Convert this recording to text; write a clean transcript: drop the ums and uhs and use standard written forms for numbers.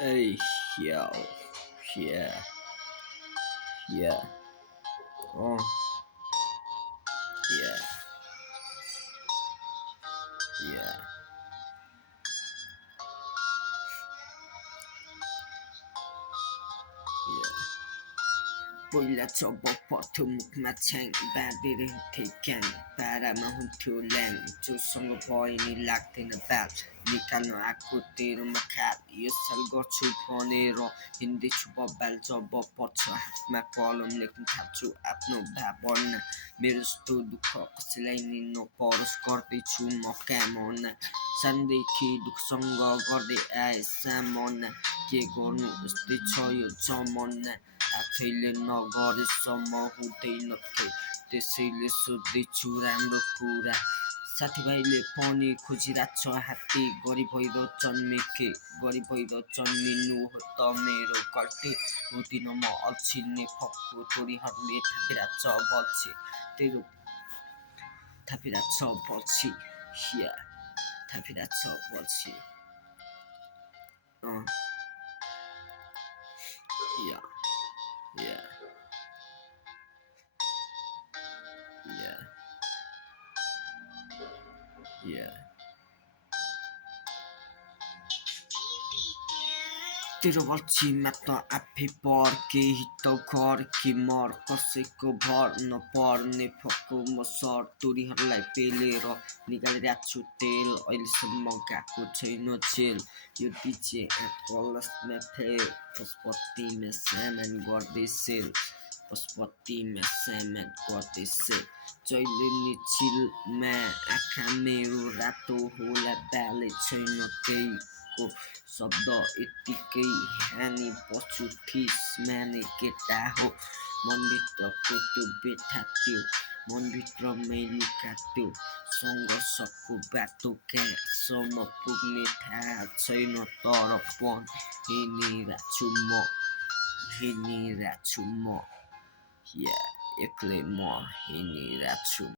Hey, yo, yeah, yeah, oh, yeah, yeah, yeah. पहिला जब पर्थ्यो मुखमा छ्याङ बाँधिरहन्थे क्याङ पारामा हुन्थ्यो ल्याङ जोसँग भए नि लाग्दैन ब्याल निकाल्न आएको तेरोमा खाल यो साल गर्छु भनेर हिँड्दैछु बब्बाल जब पर्छ हातमा कलम लेख्न थाल्छु आफ्नो भावना मेरो जस्तो दुःख कसैलाई नि नपरोस् गर्दैछु म कामना सानैदेखि दुःखसँग गर्दै आए सामना के गर्नु यस्तै छ यो जमाना आफैले नगरेसम्म हुँदैन केही त्यसैले सोध्दैछु राम्रो कुरा साथीभाइले पनि खोजिरहेछ हात्ती गरिब भएर जन्मेके गरिब भएर जन्मिनु हो त मेरो गल्ती हुँदिन म अल्छी नै फक्कु छोरीहरूले थापिरहेछ बल्छी तेरो थापिरहेछ बल्छी या थापिरहेछ बल्छी या या या या तेरो अल्छीमा त आफै पर केही त घर कि मर कसैको भर नपर्ने फक्कु म सर तोरीहरूलाई पेलेर निकालिरहेको छु तेल अहिलेसम्म गएको छैन जेल यो डिजे कलसमा फेल पशुपतिमा सामान गर्दै सेल पशुपतिमा सामान गर्दै सेल जहिले नि चिलमा आँखा मेरो रातो होला बालै छैन केहीको शब्द यत्तिकै हानी बस्छु ठिस माने केटा हो मनभित्रको त्यो बेठा त्यो मनभित्रमै लुका त्यो सङ्घर्षको बाटो कहाँसम्म पुग्ने थाहा छैन तर पनि हिँडिरहेछु म या एक्लै म हिँडिरहेछु